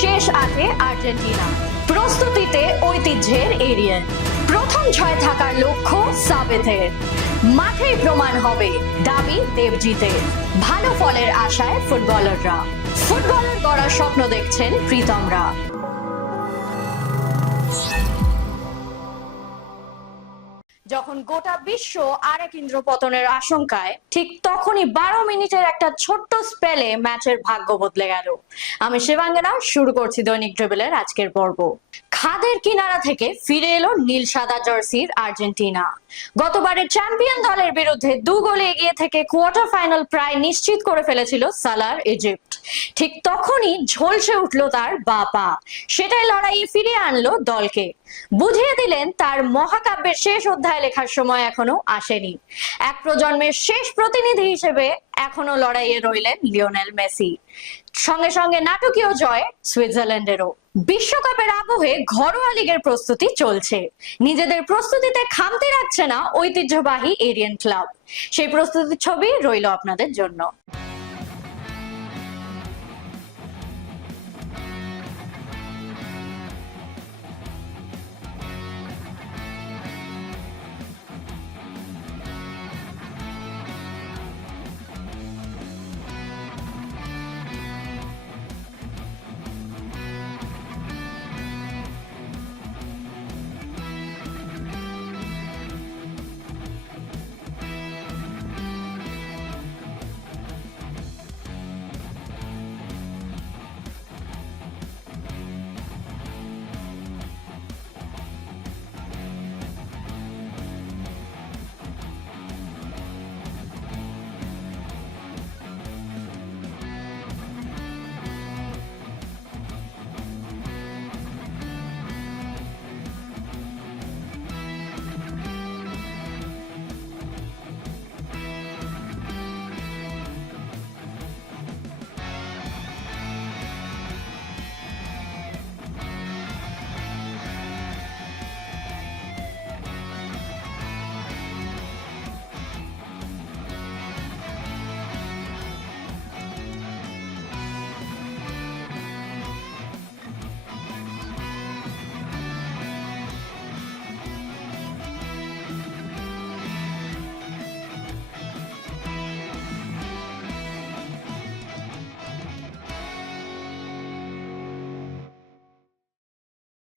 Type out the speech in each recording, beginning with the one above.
শেষ 8-এ আর্জেন্টিনা, প্রস্তুতিতে ঐতিহ্যের এরিয়ান। প্রথম জয় থাকার লক্ষ্য সাবেথের, মাঠেই প্রমাণ হবে দাবি দেবজিতের। ভালো ফলের আশায় ফুটবলাররা, ফুটবলার গড়ার স্বপ্ন দেখছেন প্রীতমরা। যখন গোটা বিশ্ব আরেক ইন্দ্রপতনের আশঙ্কায়, ঠিক তখনই 12 মিনিটের একটা ছোট্ট স্পেলে ম্যাচের ভাগ্য বদলে গেল। আমি শিবাঙ্গনা, শুরু করছি দৈনিক ড্রিবলের আজকের পর্ব। খাদের কিনারা থেকে ফিরে এলো নীল সাদা জার্সির আর্জেন্টিনা। গতবারের চ্যাম্পিয়ন দলের বিরুদ্ধে 2 গোলে এগিয়ে থেকে কোয়ার্টার ফাইনাল প্রায় নিশ্চিত করে ফেলেছিল সালার ইজিপ্ট। ঠিক তখনই ঝলসে উঠল তার বা পা, সেটাই লড়াইয়ে ফিরিয়ে আনলো দলকে। বুঝিয়ে দিলেন তার মহাকাব্যের শেষ অধ্যায় লেখার সময় এখনো আসেনি। এক প্রজন্মের শেষ প্রতিনিধি হিসেবে এখনো লড়াইয়ে রইলেন লিওনেল মেসি। সঙ্গে সঙ্গে নাটকীয় জয় সুইজারল্যান্ডেরও। বিশ্বকাপের আবহে ঘরোয়া লিগের প্রস্তুতি চলছে। নিজেদের প্রস্তুতিতে খামতি রাখছে না ঐতিহ্যবাহী এরিয়ান ক্লাব। সেই প্রস্তুতির ছবি রইল আপনাদের জন্য।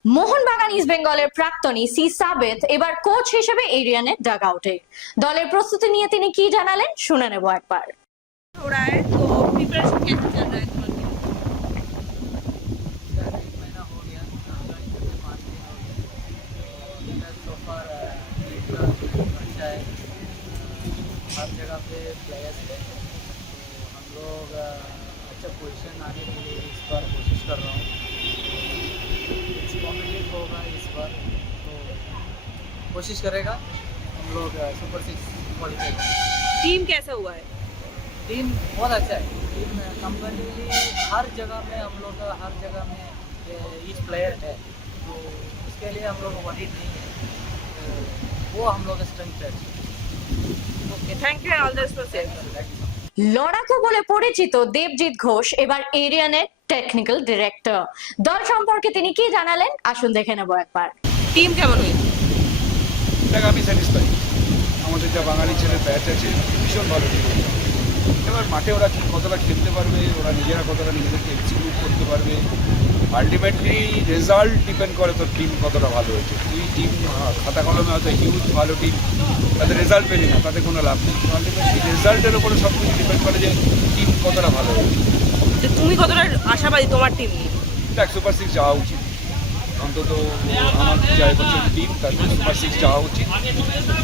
মোহনবাগান ইস্ট বেঙ্গলের প্রাক্তনী সি সাবেথ এবার কোচ হিসেবে এরিয়ানের ডাগ আউটে। দলের প্রস্তুতি নিয়ে তিনি কি জানালেন শুনে নেব একবার। हर जगह पे प्लेयर्स हैं, तो हम लोग अच्छा पोजीशन आने के लिए इस बार कोशिश कर रहा हूँ। कॉम्पिटिटिव होगा इस बार, तो कोशिश करेगा हम लोग सुपर 6 क्वालिफाई। टीम कैसा हुआ है? टीम बहुत अच्छा है। टीम कंपैरेटिवली हर जगह में हम लोग का हर जगह में ईच प्लेयर है, तो उसके लिए हम लोग वरीड नहीं है, तो वो हम लोग का स्ट्रेंथ है। Okay, thank you, all the best for safe. লড়াকু বলে পরিচিত দেবজিৎ ঘোষ এবার এরিয়ানের টেকনিক্যাল ডিরেক্টর। দল সম্পর্কে তিনি কি জানালেন আসুন দেখে নেব একবার। টিম কেমন হয়েছে? দেখ, আমি স্যাটিসফাই। আমাদের যা বাঙালি ছেলে ব্যাচ আছে, ভীষণ ভালো টিম। এবার মাঠে ওরা কতটা খেলতে পারবে, ওরা নিজেরা কতটা নিজেদেরকে এক্সিকিউট করতে পারবে, আলটিমেটলি রেজাল্ট ডিপেন্ড করে তোর টিম কতটা ভালো হয়েছে। তুই টিম খাতা কলমে হয়তো হিউজ ভালো টিম, তাদের রেজাল্ট পেলি না, তাতে কোনো লাভ নেই। আলটিমেটলি রেজাল্টের উপরে সব কিছু ডিপেন্ড করে যে টিম কতটা ভালো হয়েছে। তুমি কতটা আশাবাদী তোমার টিম নিয়ে? দেখ, সুপার 6 যাওয়া উচিত, অন্তত আমার যা এবছর টিম তাদের সুপার 6 যাওয়া উচিত।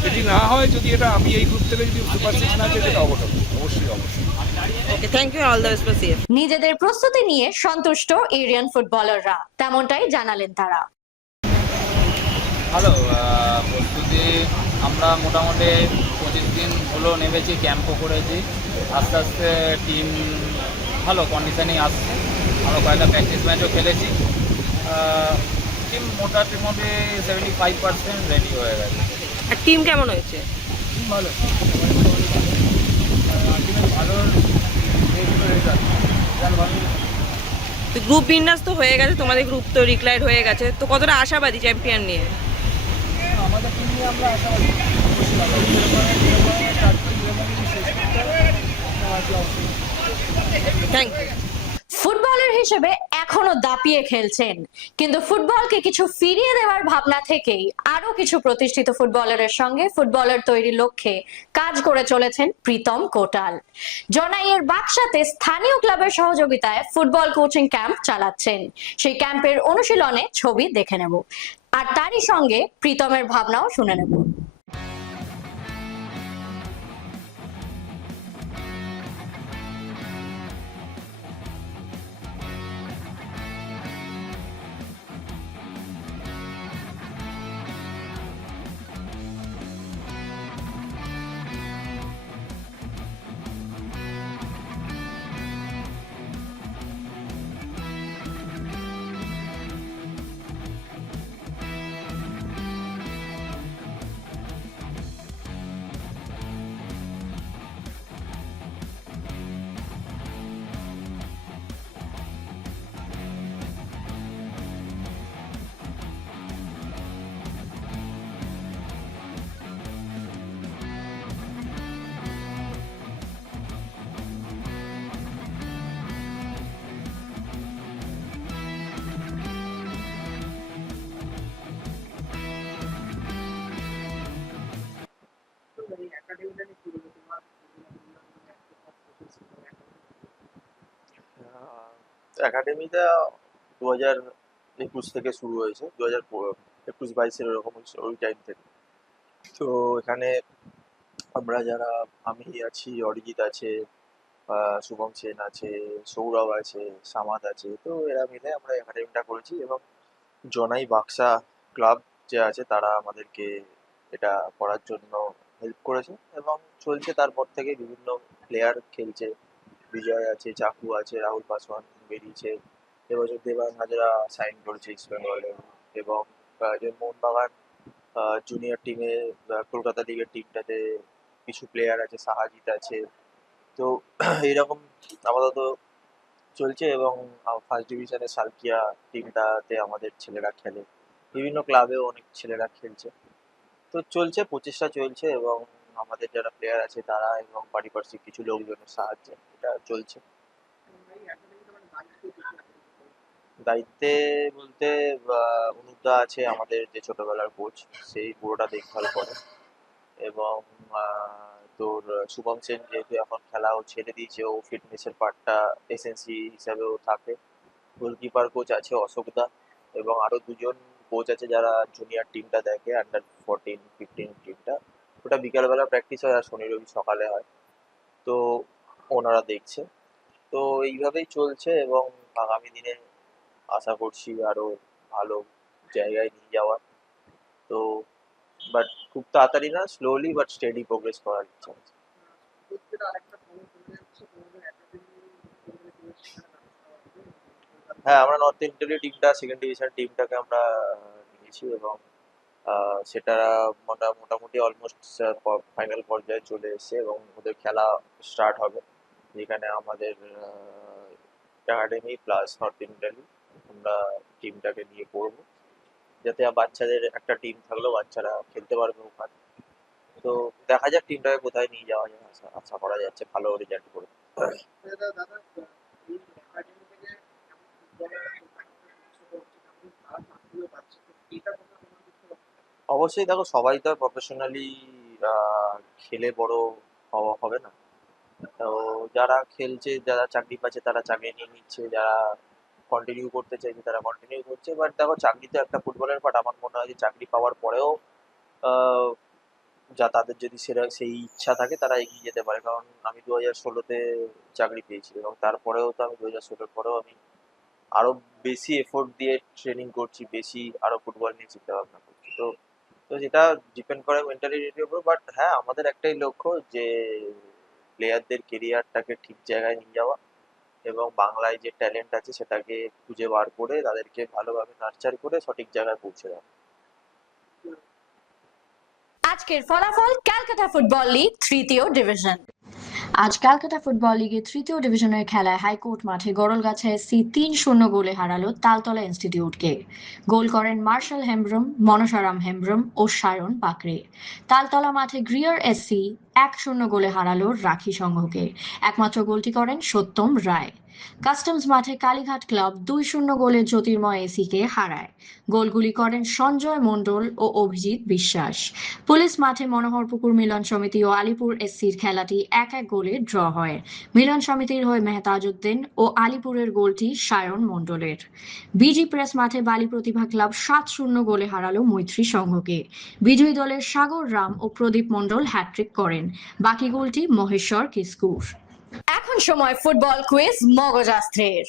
যদি না হয়, যদি এটা আমি এই গ্রুপ থেকে যদি সুপার 6 না যায়, সেটা অবশ্যই অবশ্যই। Okay, thank you, all the best for safe. নিজেদের প্রস্তুতি নিয়ে সন্তুষ্ট এরিয়ান ফুটবলাররা, তেমনটাই জানালেন তারা। ভালো প্রস্তুতি, আমরা মোটামুটি 25 দিন হলো নেমেছি, ক্যাম্পও করেছি। আস্তে আস্তে টিম ভালো কন্ডিশনেই আসছে। আমরা কয়েকটা প্র্যাকটিস ম্যাচও খেলেছি। টিম মোটামুটি 75% রেডি হয়ে গেছে। আর টিম কেমন হয়েছে? টিম ভালো, ভালো রেজাল্ট ভালো। গ্রুপ বিন্যাস তো হয়ে গেছে, তোমাদের গ্রুপ তো ডিক্লেয়ার হয়ে গেছে, তো কতটা আশাবাদী চ্যাম্পিয়ন নিয়ে? আমাদের টিম নিয়ে আমরা আশাবাদী, অবশ্যই আশাবাদী। যেরকম স্টার্ট করি যেরকমই শেষ করতে হবে, আজকে অবশ্যই। Thank you. ফুটবলার হিসেবে এখনো দাপিয়ে খেলছেন, কিন্তু ফুটবলকে কিছু ফিরিয়ে দেওয়ার ভাবনা থেকেই আরো কিছু প্রতিষ্ঠিত ফুটবলারের সঙ্গে ফুটবলার তৈরির লক্ষ্যে কাজ করে চলেছেন প্রীতম কোটাল। জনাইয়ের বাক্সাতে স্থানীয় ক্লাবের সহযোগিতায় ফুটবল কোচিং ক্যাম্প চালাচ্ছেন। সেই ক্যাম্পের অনুশীলনে ছবি দেখে নেব, আর তারই সঙ্গে প্রীতমের ভাবনাও শুনে নেব। একাডেমিটা 2021 থেকে শুরু হয়েছে, 2021-22 এরকম ওই টাইম থেকে। তো এখানে আমরা যারা, আমি আছি, অরিজিৎ আছে, শুভম সেন আছে, সৌরভ আছে, সামাদ আছে, তো এরা মিলে আমরা একাডেমিটা করেছি। এবং জনাই বাক্সা ক্লাব যে আছে তারা আমাদেরকে এটা করার জন্য হেল্প করেছে এবং চলছে। তারপর থেকে বিভিন্ন প্লেয়ার খেলছে, বিজয় আছে, চাকু আছে, রাহুল পাসওয়ান বেরিয়েছে, এবছর দেবান হাজরা সাইন করেছে ইস্ট বেঙ্গলে। এবং যে মোহনবাগান জুনিয়র টিমে, কলকাতা লিগের টিমটাতে কিছু প্লেয়ার আছে, সাহাজিৎ আছে। তো এইরকম আপাতত চলছে। এবং ফার্স্ট ডিভিশনের সালকিয়া টিমটাতে আমাদের ছেলেরা খেলে, বিভিন্ন ক্লাবেও অনেক ছেলেরা খেলছে। তো চলছে, প্রচেষ্টা চলছে এবং আমাদের যারা প্লেয়ার আছে তারা এবং পারিপার্শ্বিক কিছু লোকজনের সাহায্যে এটা চলছে। দায়িত্বে বলতে অনুপদা আছে আমাদের, যে ছোটবেলার কোচ, সেই পুরোটা দেখভাল করে। এবং তোর শুভম সেন যেহেতু এখন খেলাও ছেড়ে দিয়েছে, ও ফিটনেসের পার্টটা এসএনসি হিসাবেও থাকে। গোলকিপার কোচ আছে অশোকদা, এবং আরও দুজন কোচ আছে যারা জুনিয়র টিমটা দেখে, আন্ডার 14-15 টিমটা। ওটা বিকালবেলা প্র্যাকটিস হয় আর শনি রবি সকালে হয়, তো ওনারা দেখছে। তো এইভাবেই চলছে এবং আগামী দিনে আশা করছি আরো ভালো জায়গায় নিয়ে যাওয়ার। তো বাট খুব তাড়াতাড়ি না, স্লোলি বাট স্টেডি প্রোগ্রেস করার ইচ্ছা আছে। হ্যাঁ, আমরা নর্থ ইন্টারি টিমটা, সেকেন্ড ডিভিশন টিমটাকে আমরা নিয়েছি এবং সেটা মোটামুটি অলমোস্ট ফাইনাল পর্যায়ে চলে এসেছে এবং ওদের খেলা স্টার্ট হবে, যেখানে আমাদের একাডেমি প্লাস নর্থ ইন্টারি আমরা টিমটাকে নিয়ে করবো, যাতে বাচ্চাদের একটা টিম থাকলেও বাচ্চারা খেলতে পারবে ওখানে। তো দেখা যাক টিমটাকে কোথায় নিয়ে যাওয়া যায়, আশা করা যাচ্ছে ভালো রেজাল্ট করবে। অবশ্যই দেখো, সবাই তো আর প্রফেশনালি খেলে বড় হওয়া হবে না। তো যারা খেলছে, যারা চাকরি পাচ্ছে তারা চাকরি নিয়ে নিচ্ছে, যারা কন্টিনিউ করতে চাইছে তারা কন্টিনিউ করছে। বাট দেখো, চাকরি তো একটা ফুটবলের পার্ট। আমার মনে হয় যে চাকরি পাওয়ার পরেও যা তাদের যদি সেই ইচ্ছা থাকে তারা এগিয়ে যেতে পারে। কারণ আমি 2016-তে চাকরি পেয়েছি এবং তারপরেও তো আমি 2016-র পরেও আমি আরো বেশি এফোর্ট দিয়ে ট্রেনিং করছি, বেশি আরো ফুটবল নিয়ে চিন্তা ভাবনা করছি। তো তো সেটা ডিপেন্ড করে মেন্টালিটির উপর। বাট হ্যাঁ, আমাদের একটাই লক্ষ্য যে প্লেয়ারদের কেরিয়ারটাকে ঠিক জায়গায় নিয়ে যাওয়া এবং বাংলায় যে ট্যালেন্ট আছে সেটাকে খুঁজে বার করে তাদেরকে ভালোভাবে নার্চার করে সঠিক জায়গায় পৌঁছে দেওয়া। আজকের ফলাফল: ক্যালকাটা ফুটবল লিগ তৃতীয় ডিভিশন। আজ ক্যালকাটা ফুটবল লিগের তৃতীয় ডিভিশনের খেলায় হাইকোর্ট মাঠে গড়লগাছা এসসি 3-0 গোলে হারালো তালতলা ইনস্টিটিউটকে। গোল করেন মার্শাল হেমব্রম, মনসারাম হেমব্রম ও সায়ন বাকরে। তালতলা মাঠে গ্রিয়ার এসসি 1-0 গোলে হারালো রাখি সংঘকে। একমাত্র গোলটি করেন সত্যম রায়। কাস্টমস মাঠে কালীঘাট ক্লাব 2-0 গোলে জ্যোতির্ময় এসিকে হারায়। গোলগুলি করেন সঞ্জয় মণ্ডল ও অভিজিৎ বিশ্বাস। পুলিশ মাঠে মনোহরপুকুর মিলন সমিতি ও আলিপুর এসসির খেলাটি 1-1 গোলে ড্র হয়। মিলন সমিতির হয়ে মেহতাজউদ্দিন ও আলিপুরের গোলটি সায়ন মণ্ডলের। বিজি প্রেস মাঠে বালি প্রতিভা ক্লাব 7-0 গোলে হারালো মৈত্রী সংঘকে। বিজয়ী দলের সাগর রাম ও প্রদীপ মণ্ডল হ্যাট্রিক করেন। বাকি গোলটি মহেশ্বর কিস্কুর। এখন সময় ফুটবল কুইজ মগজাস্ত্রের।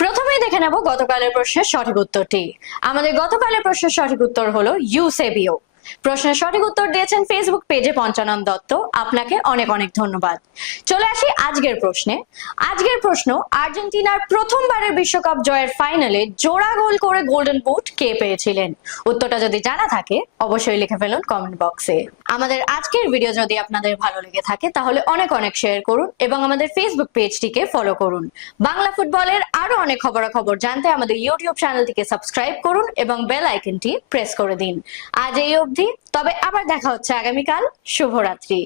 প্রথমেই দেখে নেব গতকালের প্রশ্নের সঠিক উত্তরটি। আমাদের গতকালের প্রশ্নের সঠিক উত্তর হলো ইউসেবিও। প্রশ্নের সঠিক উত্তর দিয়েছেন ফেসবুক পেজে পঞ্চানন দত্ত, আপনাকে অনেক অনেক ধন্যবাদ। চলে আসি আজকের প্রশ্নে। আজকের প্রশ্ন, আর্জেন্টিনার প্রথমবারের বিশ্বকাপ জয়ের ফাইনালে জোড়া গোল করে গোল্ডেন বুট কে পেয়েছিলেন? উত্তরটা যদি জানা থাকে অবশ্যই লিখে ফেলুন কমেন্ট বক্সে। আমাদের আজকের ভিডিও যদি আপনাদের ভালো লেগে থাকে তাহলে অনেক অনেক শেয়ার করুন এবং আমাদের ফেসবুক পেজটিকে ফলো করুন। বাংলা ফুটবলের আরো অনেক খবরাখবর জানতে আমাদের ইউটিউব চ্যানেলটিকে সাবস্ক্রাইব করুন এবং বেল আইকনটি প্রেস করে দিন। আজ এই অবধি, তবে আবার দেখা হচ্ছে আগামীকাল। শুভরাত্রি।